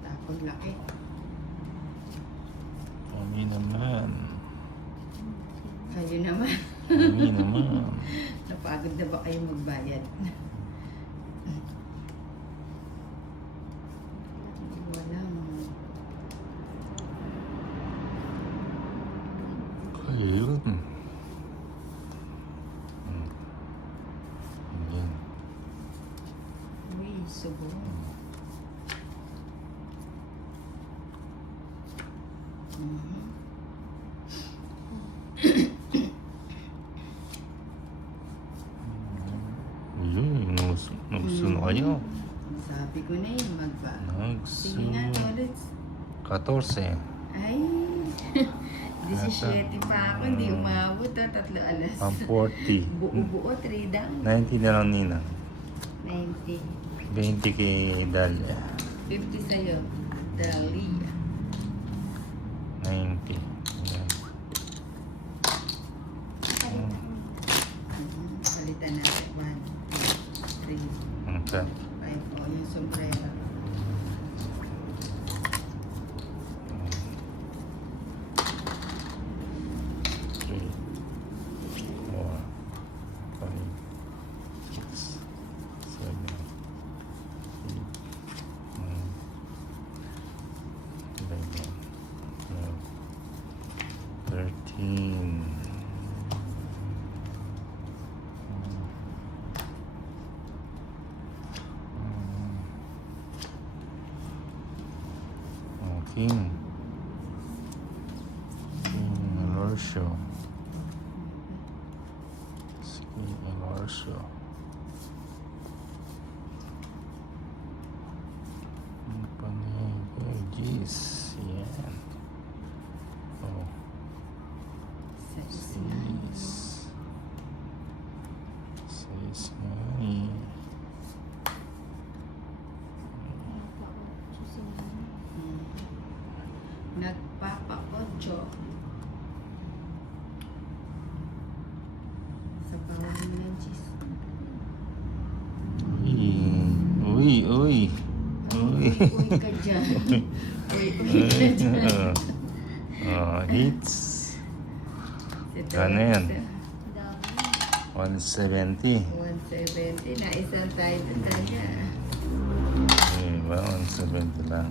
Tapos laki. Kami naman. Kayo naman. Kami naman. Napagod na ba kayo magbayad? Walang. Ayun. Ayan. Uy, subo. Ayun, nagsun kayo. Sabi ko na yun, Sige nga, Nagsun. ulit. 14. Ay, 17 pa ako, hindi umabot. 3 alas. Ang 40. Buo-buo, 3 dang. 90 na lang, Nina. 90. 20 kay Dalia. 50 sa'yo. Dahlia. 90. Ayan. Palitan natin. 1, 2, 3, Okay. 5. O, yung sombrero. King Alorsio. King Alorsio. Jeez. Yan. Oh. 6. 6 money. Nagpapa-8. Sa bawah mo ng cheese. Uy. Uy ka dyan. Uy ka dyan. Hits. Ano yan? 170. 170. Naisang tayo doon tayo. Diba? 170 lang.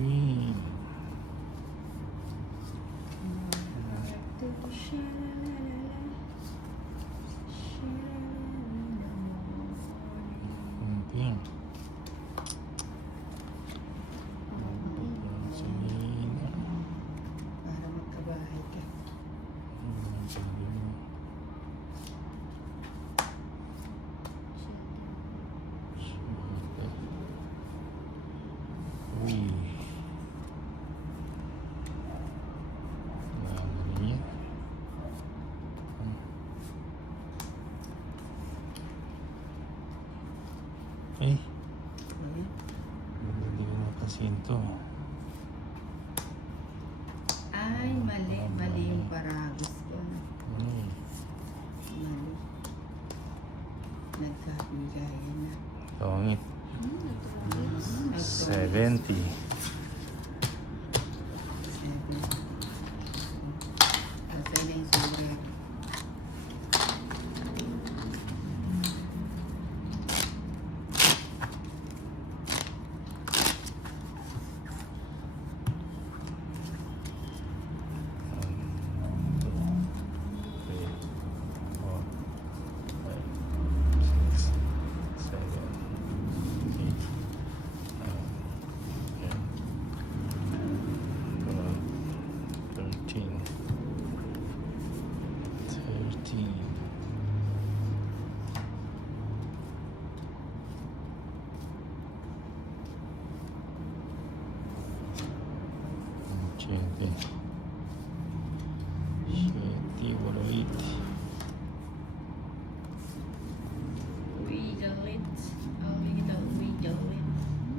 Queen. King. Para magkabahay ka. Eh, hindi ko nakasinto. Ay, mali. Mali yung paragos ko. Mali. Nagkabigayan na. Tongit. 70. Asay na yung sombrero. Okay. 7-8. Uy, galit. Away kita, uy, galit.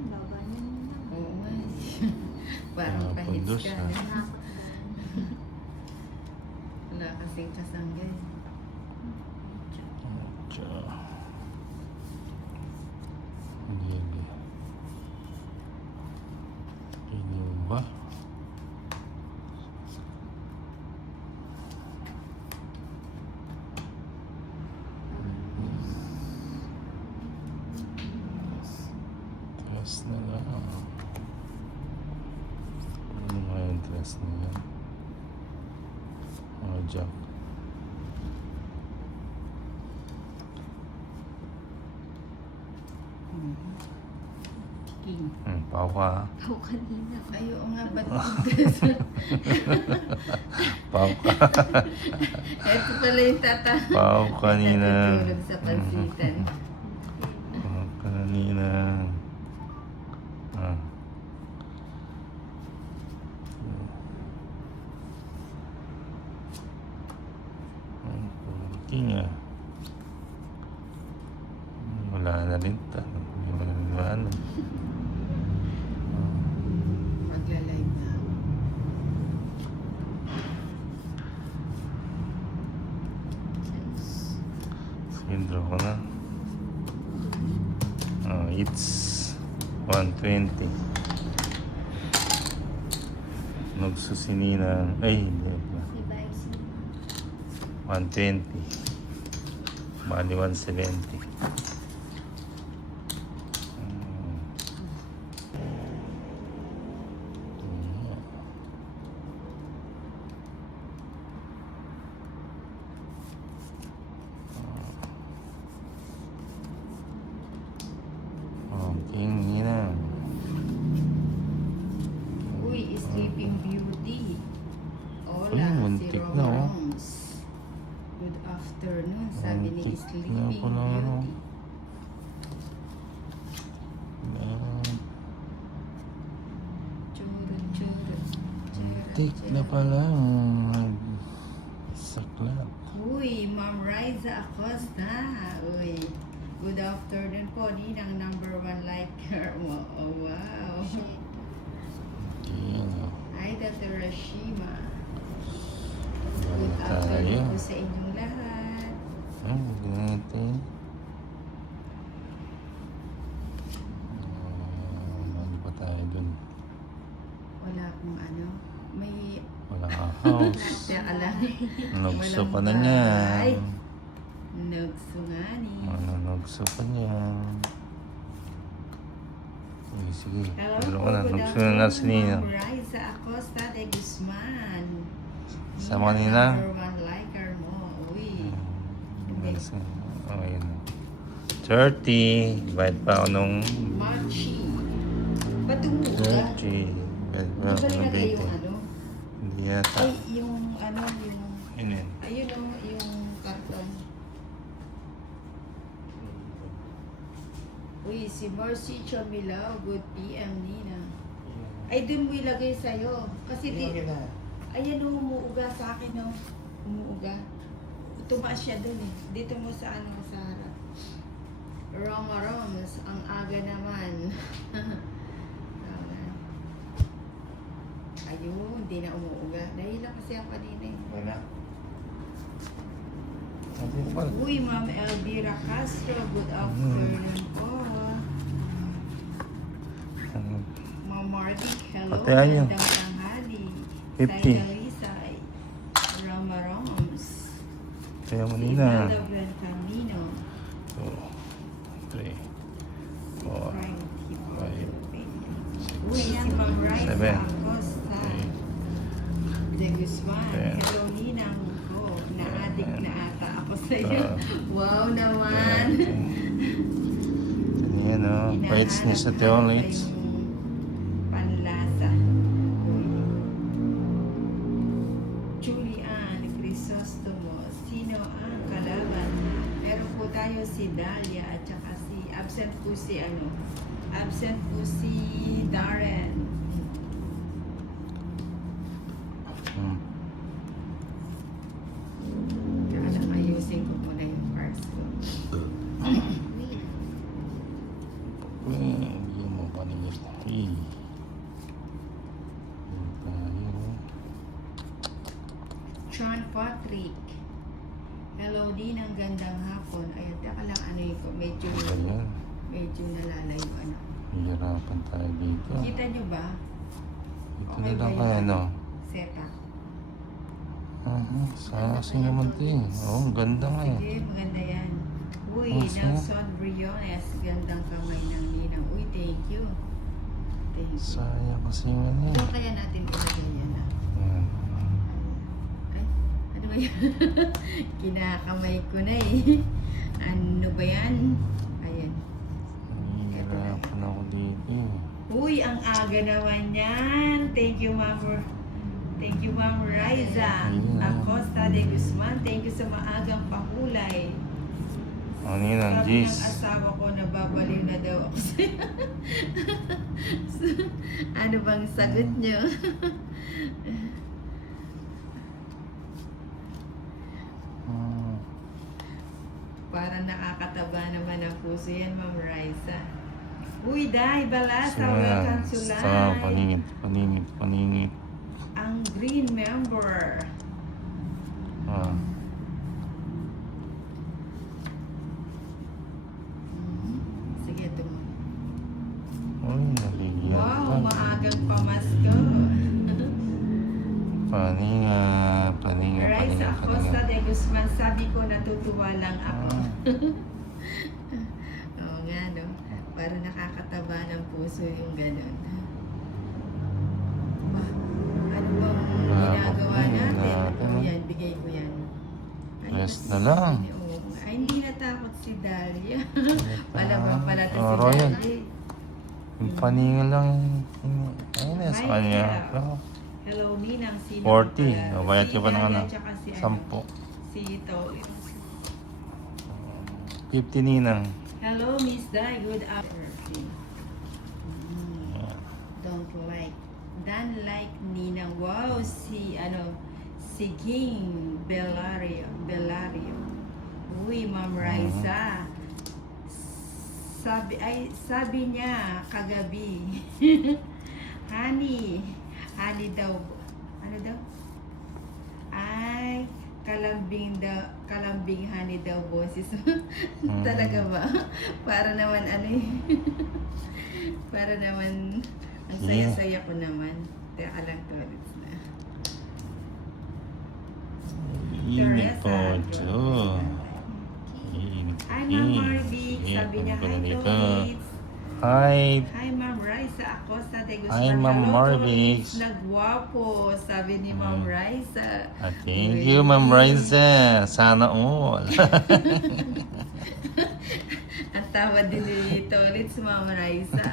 Baba niya naman. Oo nga. Parang Ah, pahits pundos, ka. ah. Nakakot ba? Wala kasing kasanggay. Tsaka. Hindi. Ini ba? Tres na lang. Ano nga yung tres na yan? Jack. King. Pao ka. Ako kanina. Ay, oo nga, ba't Pao ka. Ito pala yung tata. Pao kanina. Natutulog sa pansitan. Pao kanina. Ah. King ah. Wala na rin ta. Ano? Magla-live na ako. Sindro ko na. It's 120. Nagsusinina. Ay, hindi ba? Si Vice. 120. Bali 170. King na. Uy, Sleeping Beauty. Hola, Uy, si muntik na, oh. Roms. Good afternoon, sabi ni Muntik na Sleeping pala, ano. Beauty. Churut, churut. Tik na pala. Saklat. Uy, Ma'am Riza Acosta. Uy, good afternoon po. Ninang number 1 liker mo. Oh, wow. King. Hi, Dr. Rashima. Bali Good tayo. afternoon po sa inyong lahat. Ganito. Ano pa tayo dun? Wala akong ano. May Wala ka house. siya alam. Nagso pa na Walang bahay. niyan. Nagsungani. Nagso pa niyan. Sige. Hello Hello po, ka na. good Nagso na si Nina. afternoon, Ma'am Riza Acosta de Guzman. Sama Ninang kanina? Number 1 liker mo. Uy. Okay na. 30. Divide pa ako nung Machi. Ba't umuuga? 30. Divide pa Di ako ba nung nilagay 20. yung ano? Hindi yata. Ay, yung ano, yung... Ayun. Ayun o, yung karton. Uy, si Marcy Chamilaw, good PM, Nina. Ay, dun mo ilagay sa'yo. Kasi ayan o, umuuga sa akin o. Umuuga. Tumaas siya dun eh. Dito mo sa ano, sa harap. Roma Roms, ang aga naman. Ayun, hindi na umuuga. Dahil lang kasi ako kanina eh. Wala. Uy, Ma'am Elvira Castro, good afternoon po. Ma'am Marty, hello. Patehan niyo. Magandang tanghali. 50. Saida Lisay, Rama Roms. Kaya mo Nina. Isabella Blantamino, 2, 3, 4, Frank Hipo. 5, Uy, si Ma'am Riza Seven. Acosta, 8, De Guzman. Ten. Hello, Ninang ko. Na-addict na ata ako sa iyo. Ah. Wow naman. Yan o. Bites niya sa Teolits. Panlasa. Julian Crisostomo. Sino ang kalaban? Meron po tayo si Dalia at saka si absent po si ano. Absent po si Darren. Sean Patrick. Hello din, ang gandang hapon. Ayun, teka lang, ano yun ko, Ayan. medyo nalalayo, ano. Hihirapan tayo dito. Kita nyo ba? Ito Okay na ba lang yun? kaya, no? Setup. Kasi naman ito eh. Oo, ganda nga eh. Sige, maganda yan. Uy, Oh, sige. Nelson Briones, gandang kamay ng ninang. Uy, thank you. Thank you. Sayang kasi nga eh. Ito kaya natin ilagay yan, ah. Ayan. Ay, ano ba yan? Kinakamay ko na eh. Ano ba yan? Ayan. Hihirapan ako dito eh. Uy, ang aga naman yan. Thank you, Ma'am. Thank you, Ma'am Riza. Ayun. Acosta de Guzman. Thank you sa maagang pahulay. Ano yun ang Sabi ng G's? asawa ko, nababaliw na daw ako sa'yo. Ano bang sagot nyo? Parang nakakataba naman ang puso yan, Ma'am Riza. Uy, Day Balasa, welcome to live. Paningit. Ang green member. Ah. Sige, ito mo. Uy, naligyan Wow, pa. maagang pamasko. Paninga. Riza Acosta de Guzman, sabi ko natutuwa lang ako. Oo nga, no? Para nakakataba ng puso yung ganun. Ba, ano bang ginagawa natin? Yan, bigay ko yan. Rest mas- na lang. Oo. Ay, hindi natakot si Dalia. Palabang pala to si Oh, Royan. Dalia. Yung paninga lang. Ayun na sa Hi, kanya. Kira. Hello, Ninang. Sino 40. pala? O, bayad Si ka pa ng Dalia, ano? tsaka si 10. Si Ito. 50 ninang. Hello, Miss Dai. Good afternoon. Don't like. Don't like Ninang. Wow, si King Bellario. Uy, Ma'am Raisa. Sabi niya kagabi. Honey daw. Ano daw? Ay, kalambing honey daw boses. Talaga ba? Para naman ano eh. Para naman ang saya-saya ko naman. Teka lang to. Na. Init po, Teresa. Jo. Init. Hi, Ma'am Marvick. Sabi niya, hi, Tolits. Hi. Hi, Ma'am Raisa Acosta de Guzman. Hi, Ma'am Hello, Marvick. Tolits. Nagwapo, sabi ni Ma'am Raisa. Thank you, Ma'am Riza. Sana all. Ang tawa din ni Tolits, Ma'am Raisa.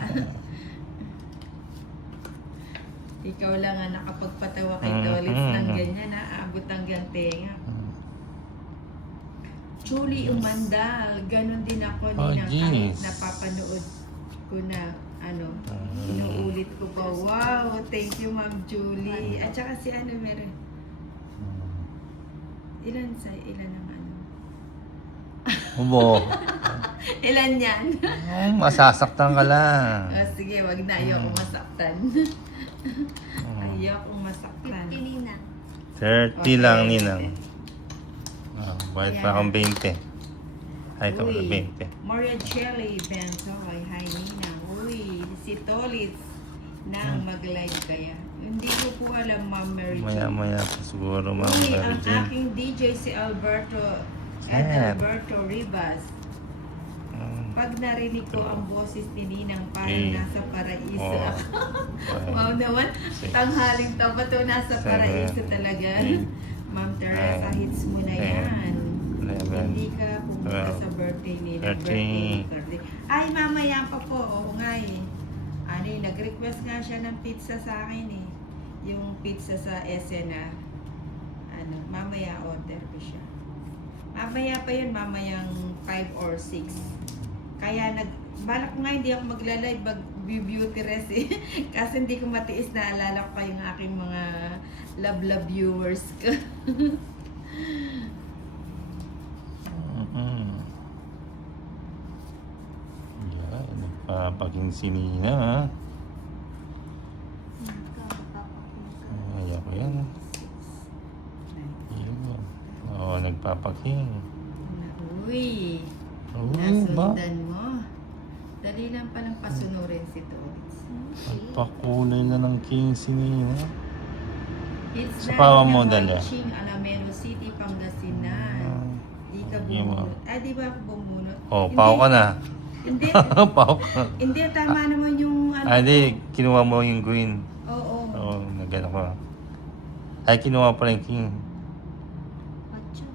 Ikaw lang ang nakapagpatawa kay Tolits ng ganyan, aabot hanggang tenga. Julie Umandal, ganun din ako Oh, kahit jeez. napapanood ko na inuulit ko pa. Wow, thank you Ma'am Julie. At saka si meron. Ilan ang ano? Ubo. Ilan yan? Masasaktan ka lang. Sige, wag na. Ayoko masaktan. Ayoko masaktan. 50 Ninang. 30 lang, ninang. Bayad Ayan. pa akong 20. Ay, ito wala, Uy, 20. Maria Jelly Benzoy. Hi, Nina. Uy, si Tolits nang mag-live kaya. Hindi ko po alam, Ma'am Mary Jane. Maya pa siguro, Ma'am Uy, Mary ang Jane. aking DJ si Alberto Sad. Alberto Rivas. Pag narinig ko ang boses ni Ninang, parang nasa paraiso Oh. ako. Wow naman, tanghaling tabato, nasa paraiso talaga. Ma'am Teresa, hits mo na yan. 11. Hindi ka pumunta sa birthday nila. 13. Birthday. Ay, mamaya pa po. Oo nga eh. Nag-request nga siya ng pizza sa akin eh. Yung pizza sa SNR. Mamaya order ko siya. Mamaya pa yun, mamayang 5 or 6. Kaya balak ko nga hindi ako magla-live, beauty rest eh. Kasi hindi ko matiis na alala ko pa yung aking mga love viewers ko. Yan, nagpapaging sinina ha. Ayaw ko yan. Papa King. Uy, Ba? nasundan mo. Dali lang palang pasunurin si Tolitz. Nagpakulay na ng King si Nina. It's Sa pawa mo, na dali. Ching, Alamero City, Pangasinan. Di ka Hindi mo. bumunot. Ay, di ba ako bumunot? Oh, pao ka na. Hindi. Pao ka. Hindi, tama naman yung ano. Ah, di. Kinuha mo yung green. Oo. Oo, nagano ko. Ay, kinuha pala yung King. Ocho.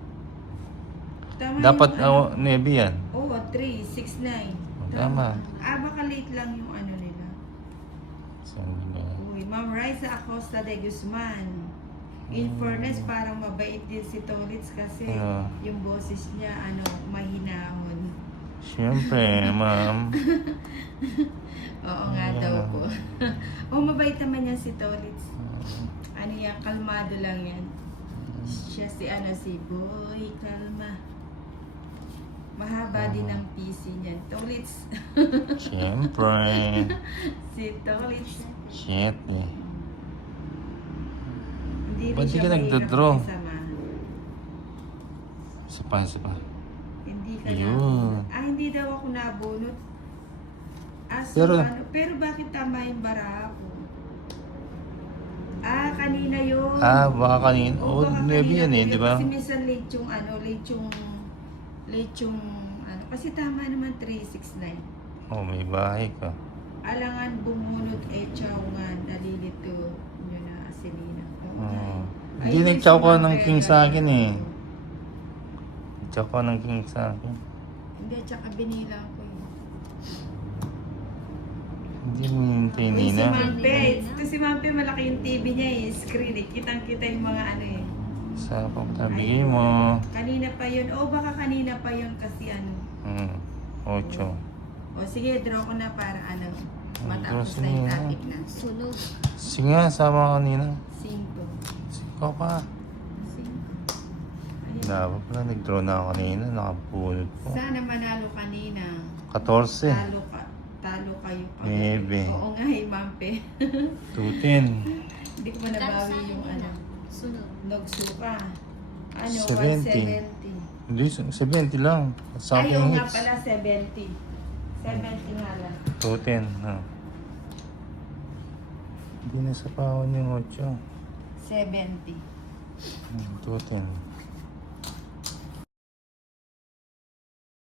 Tama Dapat, yung ano. navy yan. Oo, 3, 6, 9. Tama. Baka late lang yung ano nila. Saan yun? Uy, Ma'am Raisa Acosta de Guzman. In fairness, parang mabait din si Tolitz kasi Ano? yung boses niya, mahinahon. Siyempre, ma'am. Oo nga daw po. Mabait naman yan si Tolitz. Ano yan, kalmado lang yan. Siya si Boy Kalma. Mahaba din ang PC niyan. Tolitz. Siyempre. Si Tolitz. Shit eh. Hindi rin Ba't di siya ka mahirap nagdodraw? kasamahan. Isa pa. Hindi ka Yun. nabunot. Hindi daw ako nabunot. Pero- Pero bakit tama yung bara ko? Kanina yun. Baka kanina. Oo, baka navy kanina yan eh, po di ba? Kasi minsan late yung kasi tama naman 369. Oh, may bahay ka. Alangan bumunot chow nga, nalilito nyo na Selena. Oo. Ay, Hindi may nag-chow ka ng sumabay King ka sa akin dito. eh. Nag-chow ka ng King sa akin. Hindi, tsaka binila ko yun. Hindi mo hintay, Uy, si Nina. Mampe. Ito si Mampe, malaki yung TV niya screen eh. Kitang-kita yung mga ano eh. Sa pagtabi mo. Kanina pa yun. Baka kanina pa yun kasi 8. O sige, draw ko na para matapos draw na yung siya. topic na. Sunog. Sige nga, sama ka kanina. 5. Sige pa. 5. Dapat pala, nag-draw na ako kanina. Nakapulot po. Sana manalo kanina. 14. Talo kayo pa. Maybe. Oo nga, Mampe. 210. Hindi ko nabawi yung Sunog. nagsuka. 70. 170. Hindi, 70 lang. Something Ayaw nga hits. pala, 70. 70 nga lang. 210. Hindi na sa pahon yung 8. 70. 210.